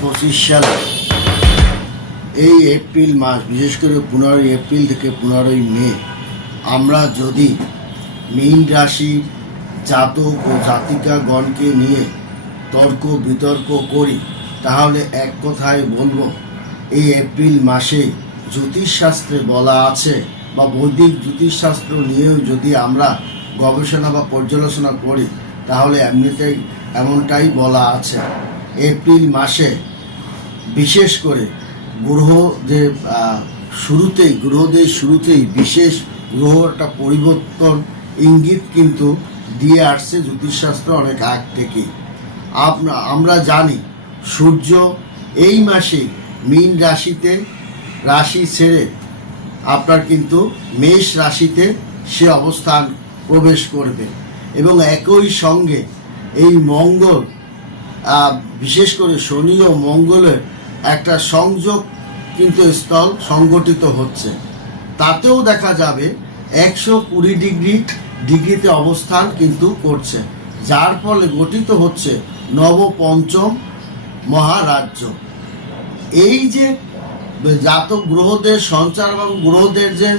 পঁচিশ সালে। এই এপ্রিল মাস, বিশেষ করে পনেরোই এপ্রিল থেকে পনেরোই মে, আমরা যদি মীন রাশি জাতক ও জাতিকাগণকে নিয়ে তর্ক বিতর্ক করি, তাহলে এক কথায় বলব, এই এপ্রিল মাসে জ্যোতিষশাস্ত্রে বলা আছে, বা বৈদিক জ্যোতিষশাস্ত্র নিয়েও যদি আমরা গবেষণা বা পর্যালোচনা করি, তাহলে এমনিতেই এমনটাই বলা আছে। এপ্রিল মাসে বিশেষ করে গ্রহদের শুরুতেই গ্রহদের শুরুতেই বিশেষ গ্রহ একটা পরিবর্তন ইঙ্গিত কিন্তু দিয়ে আসছে জ্যোতিষশাস্ত্র অনেক আগ থেকেই। আপনা, আমরা জানি সূর্য এই মাসে মীন রাশিতে রাশি ছেড়ে আপনার কিন্তু মেষ রাশিতে সে অবস্থান প্রবেশ করবে এবং একই সঙ্গে এই মঙ্গল বিশেষ করে শনি ও মঙ্গলের একটা সংযোগ কিন্তু স্থল সংগঠিত হচ্ছে। তাতেও দেখা যাবে একশো কুড়ি ডিগ্রি ডিগ্রিতে অবস্থান কিন্তু করছে, যার ফলে গঠিত হচ্ছে নবপঞ্চম মহারাজ্য। এই যে জাতক গ্রহদের সঞ্চার এবং গ্রহদের যে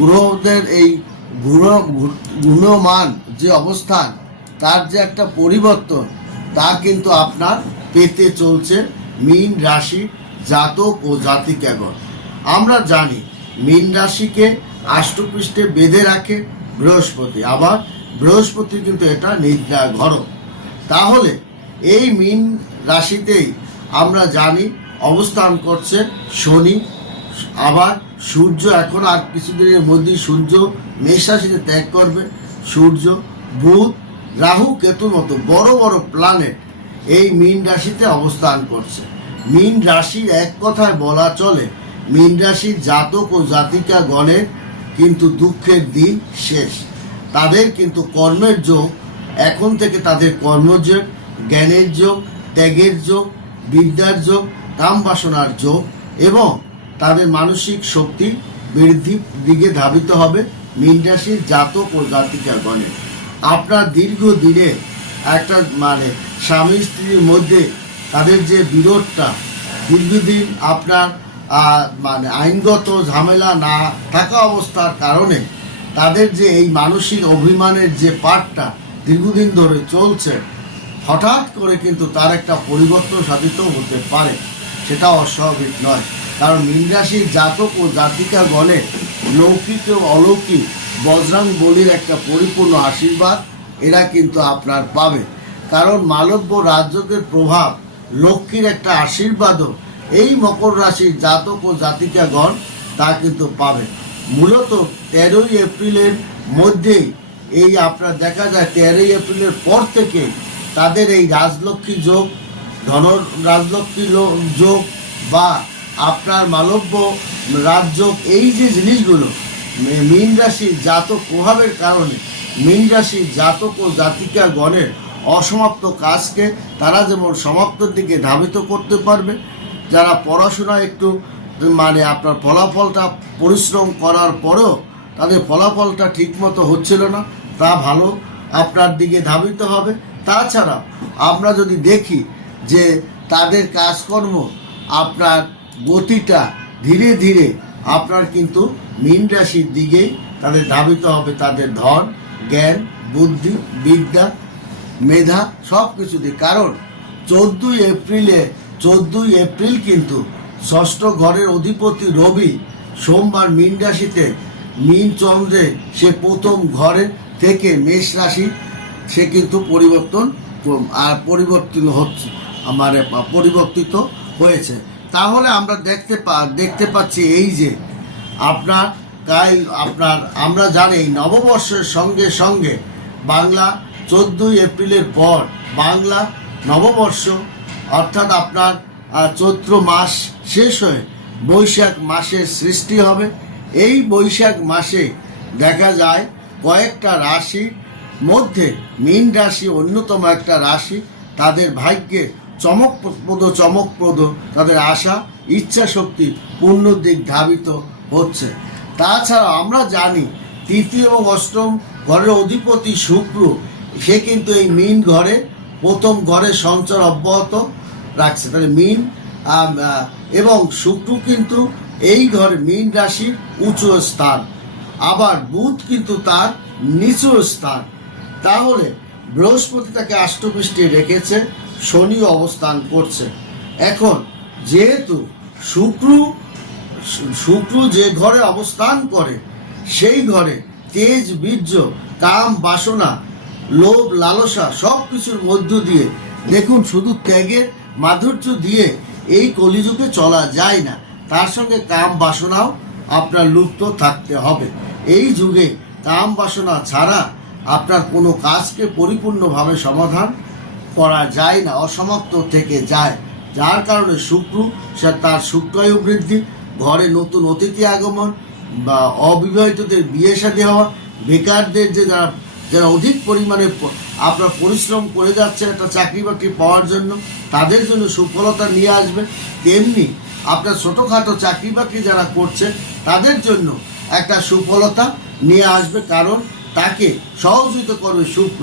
গ্রহদের এই গুণ গুণমান যে অবস্থান, তার যে একটা পরিবর্তন, তা কিন্তু আপনার পেতে চলছে মীন রাশি, জাতক ও জাতিকাগণ। আমরা জানি, মীন রাশিকে আষ্টপৃষ্ঠে বেঁধে রাখে বৃহস্পতি। আবার বৃহস্পতি কিন্তু এটা নিদ্রা ঘর তাহলে এই মীন রাশিতেই আমরা জানি, অবস্থান করছে শনি, আবার সূর্য এখন আর কিছুদিনের মধ্যেই সূর্য মেষ রাশিতে ত্যাগ করবে। সূর্য, বুধ, রাহু কেতুর মতো বড় বড় প্ল্যানেট এই মীন রাশিতে অবস্থান করছে। মীন রাশির এক কথায় বলা চলে, মীন রাশির জাতক ও জাতিকা গণের কিন্তু দুঃখের দিন শেষ। তাদের কিন্তু কর্মের যোগ, এখন থেকে তাদের কর্মযোগ, জ্ঞানের যোগ, ত্যাগের যোগ, বিদ্যার যোগ কাম বাসনার যোগ এবং তাদের মানসিক শক্তি বৃদ্ধির দিকে ধাবিত হবে মীন রাশির জাতক ও জাতিকার গণের আপনার দীর্ঘ দিনে একটা মানে স্বামী স্ত্রীর মধ্যে তাদের যে বিরোধটা দীর্ঘদিন আপনার মানে আইনগত ঝামেলা না থাকা অবস্থার কারণে তাদের যে এই মানসিক অভিমানের যে পাঠটা দীর্ঘদিন ধরে চলছে, হঠাৎ করে কিন্তু তার একটা পরিবর্তন সাধিত হতে পারে, সেটা অস্বাভাবিক নয়। কারণ মীন রাশির জাতক ও জাতিকা গণে লৌকিক ও অলৌকিক বজরাং বলির একটা পরিপূর্ণ আশীর্বাদ এরা কিন্তু আপনার পাবে। কারণ মালব্য রাজ্যদের প্রভাব লক্ষ্মীর একটা আশীর্বাদও। এই মকর রাশির জাতক ও জাতিকাগণ তা কিন্তু পাবে। মূলত তেরোই এপ্রিলের মধ্যেই এই আপনার দেখা যায়, তেরোই এপ্রিলের পর থেকে তাদের এই রাজলক্ষ্মী যোগ ধন রাজলক্ষ্মী যোগ বা আপনার মালব্য রাজযোগ, এই যে জিনিসগুলো মীন রাশির জাতক প্রভাবের কারণে মীন রাশির জাতক ও জাতিকা গণের অসমাপ্ত কাজকে তারা যেমন সমাপ্তর দিকে ধাবিত করতে পারবে, যারা পড়াশোনা একটু মানে আপনার ফলাফলটা পরিশ্রম করার পরেও তাদের ফলাফলটা ঠিকমতো হচ্ছিল না, তা ভালো আপনার দিকে ধাবিত হবে। তাছাড়া আমরা যদি দেখি যে তাদের কাজকর্ম আপনার গতিটা ধীরে ধীরে আপনার কিন্তু মীন রাশির দিকেই তাদের ধাবিত হবে, তাদের ধন জ্ঞান, বুদ্ধি, বিদ্যা, মেধা সব কিছু দিয়ে। কারণ চোদ্দই এপ্রিলে, চোদ্দই এপ্রিল কিন্তু ষষ্ঠ ঘরের অধিপতি রবি সোমবার মীন রাশিতে মীন চন্দ্রে সে প্রথম ঘরে থেকে মেষ রাশি, সে কিন্তু পরিবর্তন আর পরিবর্তন হচ্ছে, আমার পরিবর্তিত হয়েছে। তাহলে আমরা দেখতে পা দেখতে পাচ্ছি এই যে আপনার কাল আপনার, আমরা জানি নববর্ষের সঙ্গে সঙ্গে বাংলা চোদ্দই এপ্রিলের পর বাংলা নববর্ষ, অর্থাৎ আপনার চৈত্র মাস শেষ হয়ে বৈশাখ মাসের সৃষ্টি হবে। এই বৈশাখ মাসে দেখা যায় কয়েকটা রাশি মধ্যে মীন রাশি অন্যতম একটা রাশি। তাদের ভাগ্যে চমকপ্রদ চমকপ্রদ, তাদের আশা ইচ্ছা শক্তি পূর্ণ দিক ধাবিত হচ্ছে। তাছাড়া আমরা জানি তৃতীয় এবং অষ্টম ঘরের অধিপতি শুক্র, সে কিন্তু এই মিন ঘরে প্রথম ঘরে সঞ্চার অব্যাহত রাখছে। তাহলে মিন এবং শুক্র কিন্তু এই ঘরে মীন রাশির উঁচু স্থান। আবার বুধ কিন্তু তার নিচু স্থান। তাহলে বৃহস্পতি তাকে আষ্টপৃষ্ঠে রেখেছে শনি অবস্থান করছে। এখন যেহেতু শুক্র শুক্র যে ঘরে অবস্থান করে, সেই ঘরে তেজ, বীর্য, কাম, বাসনা, লোভ, লালসা সব কিছুর মধ্য দিয়ে, দেখুন শুধু ত্যাগের মাধুর্য দিয়ে এই কলিযুগে চলা যায় না। তার সঙ্গে কাম, বাসনাও আপনার লুপ্ত থাকতে হবে। এই যুগে কাম, বাসনা ছাড়া আপনার কোনো কাজকে পরিপূর্ণভাবে সমাধান করা যায় না, অসমাপ্ত থেকে যায়। যার কারণে শুক্র সে তার শুক্রায়ু বৃদ্ধি ঘরে নতুন অতিথি আগমন বা অবিবাহিতদের বিয়ে শাদী হওয়া, বেকারদের যে যারা যারা অধিক পরিমাণে আপনার পরিশ্রম করে যাচ্ছে একটা চাকরি বাকরি পাওয়ার জন্য, তাদের জন্য সুফলতা নিয়ে আসবে তেমনি আপনার ছোটোখাটো চাকরি বাকরি যারা করছে তাদের জন্য একটা সুফলতা নিয়ে আসবে কারণ তাকে সহযোগিতা করবে শুক্র।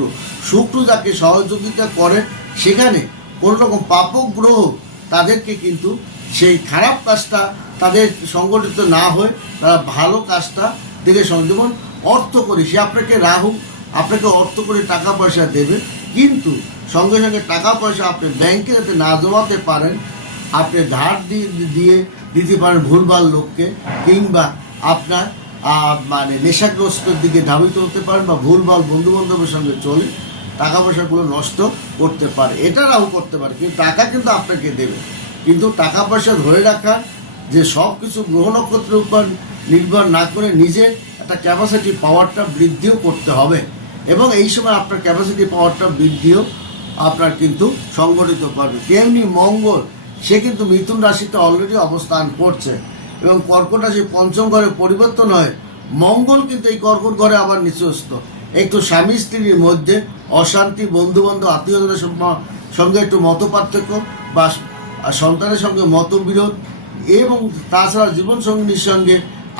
শুক্র যাকে সহযোগিতা করে সেখানে কোনো রকম পাপক গ্রহ তাদেরকে কিন্তু সেই খারাপ কাজটা তাদের সংগঠিত না হয়ে তারা ভালো কাজটা দেখে যেমন অর্থ করে, সে আপনাকে রাহু, আপনাকে অর্থ করে টাকা পয়সা দেবে, কিন্তু সঙ্গে সঙ্গে টাকা পয়সা আপনি ব্যাংকে যাতে না জমাতে পারেন, আপনি ধার দিয়ে দিয়ে দিতে পারেন ভুলভাল লোককে, কিংবা আপনার মানে নেশাগ্রস্তের দিকে ধাবিত হতে পারেন বা ভুলভাল বন্ধু বান্ধবের সঙ্গে চলে টাকা পয়সাগুলো নষ্ট করতে পারে। এটা রাহু করতে পারে, কিন্তু টাকা কিন্তু আপনাকে দেবে। কিন্তু টাকা পয়সা ধরে রাখা যে সব কিছু গ্রহ নক্ষত্রের উপর নির্ভর না করে নিজের একটা ক্যাপাসিটি পাওয়ারটা বৃদ্ধিও করতে হবে। এবং এই সময় আপনার ক্যাপাসিটি পাওয়ারটা বৃদ্ধিও আপনার কিন্তু সংগঠিত করবে। তেমনি মঙ্গল, সে কিন্তু মিথুন রাশিতে অলরেডি অবস্থান করছে। এবং কর্কট রাশি পঞ্চম ঘরে পরিবর্তন হয়। মঙ্গল কিন্তু এই কর্কট ঘরে আবার নিচস্ত একটু স্বামী স্ত্রীর মধ্যে অশান্তি বন্ধু বান্ধব আত্মীয়দের সঙ্গে একটু মত পার্থক্য বা সন্তানের সঙ্গে মতবিরোধ এবং তাছাড়া জীবনসঙ্গীর সঙ্গে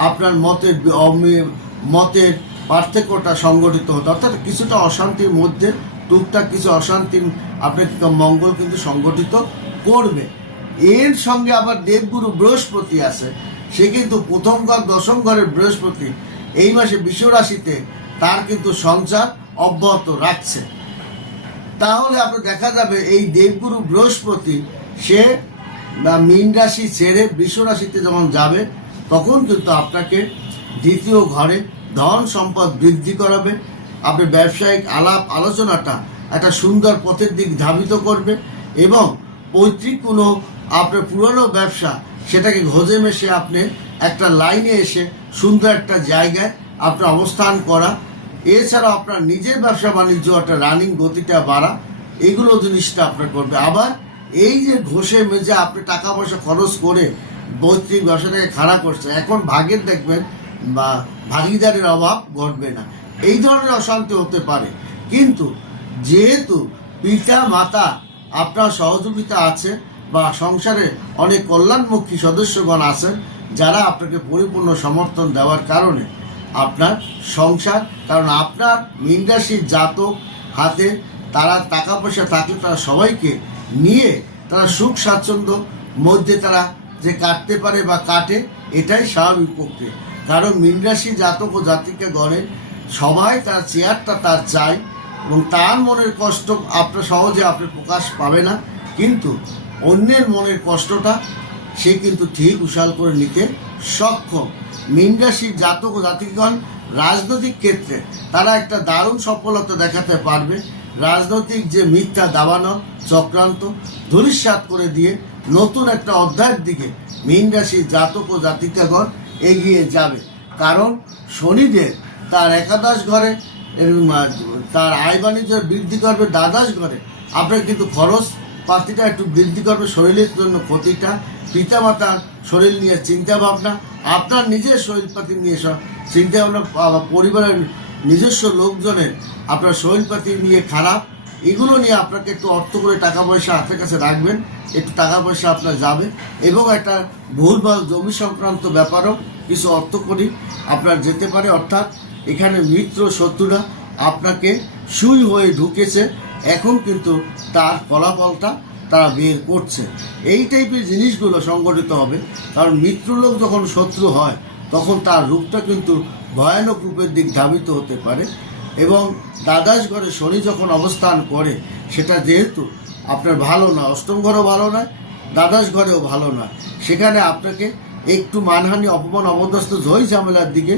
আপনার মতের মতের পার্থক্যটা সংগঠিত হতো। অর্থাৎ কিছুটা অশান্তির মধ্যে টুকটাক কিছু অশান্তি আপনাকে মঙ্গল কিন্তু সংগঠিত করবে। এর সঙ্গে আবার দেবগুরু বৃহস্পতি আছে, সে কিন্তু প্রথম ঘর, দশম ঘরের বৃহস্পতি। এই মাসে বিশ্ব রাশিতে তার কিন্তু সঞ্চার অব্যাহত রাখছে। তাহলে আপনার দেখা যাবে এই দেবগুরু বৃহস্পতি, সে বা মীন রাশি ছেড়ে বৃষ রাশিতে যখন যাবে, তখন কিন্তু আপনাকে দ্বিতীয় ঘরে ধন সম্পদ বৃদ্ধি করাবে। আপনি ব্যবসায়িক আলাপ আলোচনাটা একটা সুন্দর পথের দিক ধাবিত করবে এবং পৈতৃক কোনো আপনার পুরনো ব্যবসা সেটাকে ঘোজে মেশে আপনি একটা লাইনে এসে সুন্দর একটা জায়গায় আপনার অবস্থান করা। এছাড়াও আপনার নিজের ব্যবসা বাণিজ্য, একটা রানিং গতিটা বাড়া, এগুলো জিনিসটা আপনার করবে। আবার এই যে ঘষে মেজে আপনি টাকা পয়সা খরচ করে বৈত্রিক ব্যবসাটাকে খাড়া করছে এখন ভাগের দেখবেন বা ভাগিদারের অভাব ঘটবে না। এই ধরনের অশান্তি হতে পারে। কিন্তু যেহেতু পিতা, মাতা আপনার সহযোগিতা আছে বা সংসারে অনেক কল্যাণমুখী সদস্যগণ আছেন, যারা আপনাকে পরিপূর্ণ সমর্থন দেওয়ার কারণে আপনার সংসার, কারণ আপনার মীন জাতক হাতে তারা টাকা পয়সা থাকলে তারা সবাইকে নিয়ে তারা সুখ স্বাচ্ছন্দ্য মধ্যে তারা যে কাটতে পারে বা কাটে, এটাই স্বাভাবিক প্রক্রিয়া। কারণ মীন রাশি জাতক ও জাতিকে গড়ে, সবাই তার চেয়ারটা তার চায় এবং তার মনের কষ্ট আপনার সহজে আপনি প্রকাশ পাবে না। কিন্তু অন্যের মনের কষ্টটা সে কিন্তু ঠিক উশাল করে নিতে সক্ষম। মীন রাশির জাতক ও জাতিগণ রাজনৈতিক ক্ষেত্রে তারা একটা দারুণ সফলতা দেখাতে পারবে। রাজনৈতিক যে মিথ্যা দাবানো চক্রান্ত, ধূলিসাৎ করে দিয়ে নতুন একটা অধ্যায়ের দিকে মীন রাশির জাতক ও জাতিকাগণ এগিয়ে যাবে। কারণ শনিদেব তার একাদশ ঘরে তার আয় বাণিজ্য বৃদ্ধি করবে দ্বাদশ ঘরে। আপনার কিন্তু খরচ পাতিটা একটু বৃদ্ধি করবে, শরীরের জন্য ক্ষতিটা। পিতামাতার শরীর নিয়ে চিন্তা ভাবনা আপনার নিজের শরীরপাতি নিয়ে চিন্তা ভাবনা পরিবারের নিজস্ব লোকজনের আপনার শরীরপাতি নিয়ে খারাপ, এগুলো নিয়ে আপনাকে একটু অর্থ করে টাকা পয়সা হাতের কাছে রাখবেন, একটু টাকা পয়সা আপনার যাবে এবং একটা ভুলভাল জমি সংক্রান্ত ব্যাপারও কিছু অর্থ করি। আপনার যেতে পারে, অর্থাৎ এখানে মিত্র শত্রুরা আপনাকে সুই হয়ে ঢুকেছে, এখন কিন্তু তার ফলাফলটা তারা বের করছে। এই টাইপের জিনিসগুলো সংগঠিত হবে, কারণ মিত্রলোক যখন শত্রু হয়, তখন তার রূপটা কিন্তু ভয়ানক রূপের দিক ধাবিত হতে পারে এবং দ্বাদশ ঘরে শনি যখন অবস্থান করে, সেটা যেহেতু আপনার ভালো না, অষ্টম ঘরও ভালো নয় দ্বাদশ ঘরেও ভালো নয় সেখানে আপনাকে একটু মানহানি, অপমান অবদস্ত ঝই ঝামেলার দিকে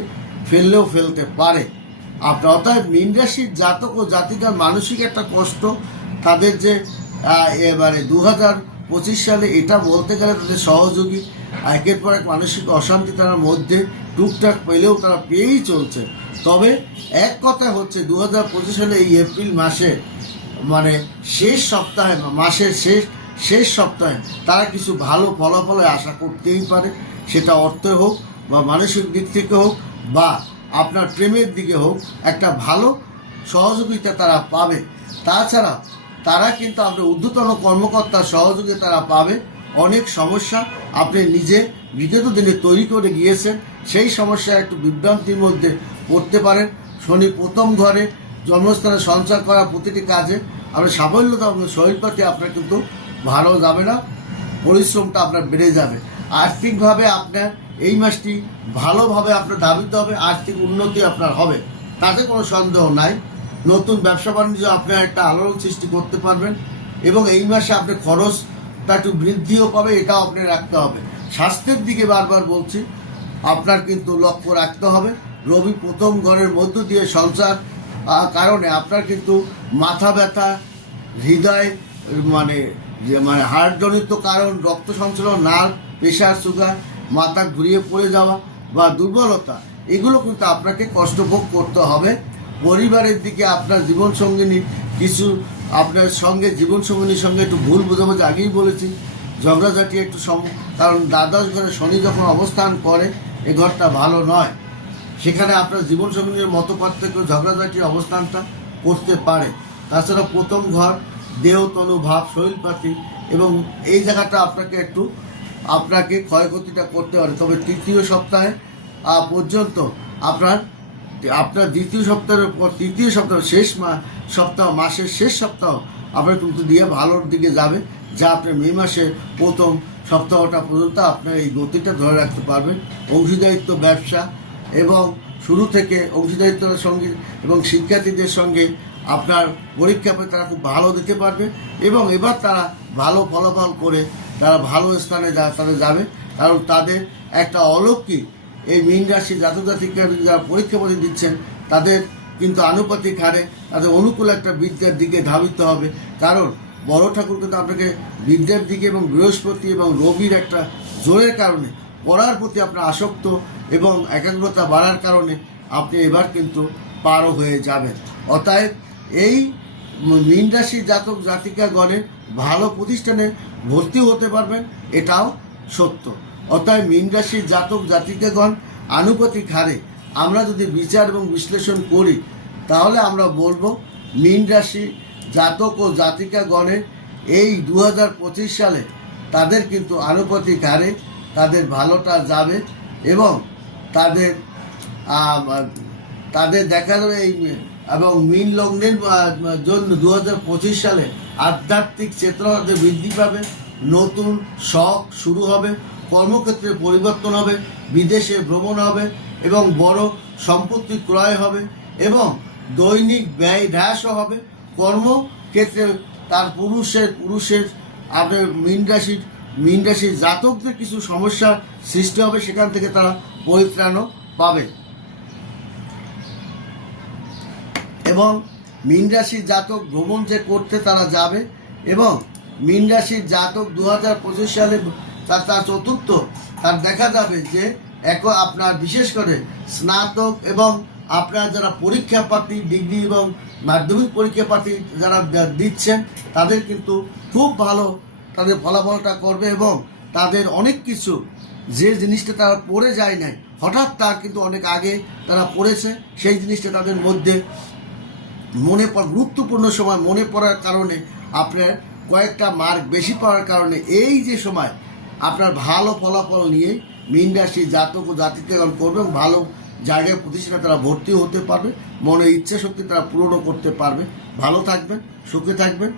ফেললেও ফেলতে পারে। আপনার অর্থাৎ মীন রাশির জাতক ও জাতিকার মানসিক একটা কষ্ট, তাদের যে এবারে দু হাজার পঁচিশ সালে এটা বলতে গেলে তাদের সহযোগী। একের পর এক মানসিক অশান্তি তার মধ্যে টুকটাক পেলেও তারা পেয়েই চলছে। তবে এক কথা হচ্ছে দু হাজার পঁচিশ সালে এই এপ্রিল মাসে মানে শেষ সপ্তাহে, মাসের শেষ শেষ সপ্তাহে তারা কিছু ভালো ফলাফলে আশা করতেই পারে। সেটা অর্থে হোক বা মানসিক দিক থেকে হোক বা আপনার প্রেমের দিকে হোক, একটা ভালো সহযোগিতা তারা পাবে। তাছাড়া তারা কিন্তু আপনার ঊর্ধ্বতন কর্মকর্তার সহযোগে তারা পাবে। অনেক সমস্যা। আপনি নিজে বিগত দিনে তৈরি করে গিয়েছেন। সেই সমস্যা একটু বিভ্রান্তির মধ্যে পড়তে পারেন। শনি প্রথম ঘরে জন্মস্থানে সঞ্চার করা প্রতিটি কাজে আপনার সাফল্যতা আপনার শরীরপাতি আপনার কিন্তু ভালো যাবে না। পরিশ্রমটা আপনার বেড়ে যাবে। আর্থিকভাবে আপনার এই মাসটি ভালোভাবে আপনার দাবিতে হবে। আর্থিক উন্নতি আপনার হবে। তাতে কোনো সন্দেহ নাই। নতুন ব্যবসা বাণিজ্য আপনার একটা আলোড়ন সৃষ্টি করতে পারবেন এবং এই মাসে আপনার খরচটা একটু বৃদ্ধিও পাবে এটাও আপনি রাখতে হবে। স্বাস্থ্যের দিকে বারবার বলছি আপনার কিন্তু লক্ষ্য রাখতে হবে। রবি প্রথম ঘরের মধ্য দিয়ে আহ, কারণে আপনার কিন্তু মাথা ব্যথা হৃদয় মানে যে মানে হার্টজনিত কারণ রক্ত সঞ্চালন নার্ভ প্রেশার সুগার মাথা ঘুরিয়ে পড়ে যাওয়া বা দুর্বলতা এগুলো কিন্তু আপনাকে কষ্টভোগ করতে হবে। পরিবারের দিকে আপনার জীবনসঙ্গিনী কিছু আপনার সঙ্গে, জীবনসঙ্গিনীর সঙ্গে একটু ভুল বোঝাবুঝি আগেই বলেছি। ঝগড়াঝাটি একটু সম, কারণ দ্বাদশ ঘরে শনি যখন অবস্থান করে, এ ঘরটা ভালো নয়। সেখানে আপনার জীবনসঙ্গীর মত পার্থক্য ঝগড়াঝাটির অবস্থানটা করতে পারে। তাছাড়া প্রথম ঘর, দেহ, তনু, ভাব শরীরপাতি এবং এই জায়গাটা আপনাকে একটু, আপনাকে ক্ষয়ক্ষতিটা করতে পারে। তবে তৃতীয় সপ্তাহে পর্যন্ত আপনার আপনার দ্বিতীয় সপ্তাহের পর তৃতীয় সপ্তাহ শেষ মা, সপ্তাহ, মাসের শেষ সপ্তাহ আপনার কিন্তু দিয়ে ভালোর দিকে যাবে। যা আপনি মে মাসের প্রথম সপ্তাহটা পর্যন্ত আপনার এই গতিটা ধরে রাখতে পারবেন। অংশীদারিত্ব ব্যবসা এবং শুরু থেকে অংশীদারিত্বের সঙ্গে এবং শিক্ষার্থীদের সঙ্গে আপনার পরীক্ষা তারা খুব ভালো দিতে পারবে এবং এবার তারা ভালো ফলাফল করে তারা ভালো স্থানে তারা যাবে। কারণ তাদের একটা অলৌকিক এই মীন রাশি জাতক জাতিকা যারা পরীক্ষা পরীক্ষা দিচ্ছেন, তাদের কিন্তু আনুপাতিক হারে তাদের অনুকূল একটা বিদ্যার দিকে ধাবিত হবে। কারণ বড় ঠাকুর কিন্তু আপনাকে বিদ্যার দিকে এবং বৃহস্পতি এবং রবির একটা জোরের কারণে পড়ার প্রতি আপনার আসক্ত এবং একাগ্রতা বাড়ার কারণে আপনি এবার কিন্তু পারও হয়ে যাবেন। অতএব এই মীন রাশি জাতক জাতিকা গণের ভালো প্রতিষ্ঠানে ভর্তি হতে পারবেন, এটাও সত্য। অতএব মীন রাশির জাতক জাতিকাগণ আনুপাতিক হারে আমরা যদি বিচার এবং বিশ্লেষণ করি, তাহলে আমরা বলব মীন রাশি জাতক ও জাতিকাগণের এই দু হাজার পঁচিশ সালে তাদের কিন্তু আনুপাতিক হারে তাদের ভালোটা যাবে এবং তাদের তাদের দেখা যাবে এই এবং মিন লগ্নের জন্য দু হাজার পঁচিশ সালে আধ্যাত্মিক চেতনা বৃদ্ধি পাবে, নতুন শখ শুরু হবে কর্মক্ষেত্রে পরিবর্তন হবে, বিদেশে ভ্রমণ হবে এবং বড় সম্পত্তি ক্রয় হবে এবং দৈনিক ব্যয় হ্রাসও হবে। কর্মক্ষেত্রে তার পুরুষের পুরুষের, আপনার মীন রাশির মীন রাশির জাতকদের কিছু সমস্যার সৃষ্টি হবে, সেখান থেকে তারা পরিত্রাণও পাবে। এবং মীন রাশির জাতক ভ্রমণ যে করতে তারা যাবে এবং মীন রাশির জাতক দু হাজার পঁচিশ সালে তার তার চতুর্থ, তার দেখা যাবে যে এক আপনার বিশেষ করে স্নাতক এবং আপনার যারা পরীক্ষা পাতি, ডিগ্রি এবং মাধ্যমিক পরীক্ষা পাতি যারা দিচ্ছেন, তাদের কিন্তু খুব ভালো তাদের ফলাফলটা করবে এবং তাদের অনেক কিছু যে জিনিসটা তারা পড়ে যায় নাই, হঠাৎ তার কিন্তু অনেক আগে তারা পড়েছে, সেই জিনিসটা তাদের মধ্যে মনে গুরুত্বপূর্ণ সময় মনে পড়ার কারণে আপনার কয়েকটা মার্ক বেশি পাওয়ার কারণে এই যে সময় আপনার ভালো ফলাফল নিয়ে মীন রাশি জাতক ও জাতিত্বগণ করবে এবং ভালো জায়গায় প্রতিষ্ঠানে তারা ভর্তি হতে পারবে। মনে ইচ্ছা শক্তি তারা পূরণও করতে পারবে। ভালো থাকবেন, সুখে থাকবেন।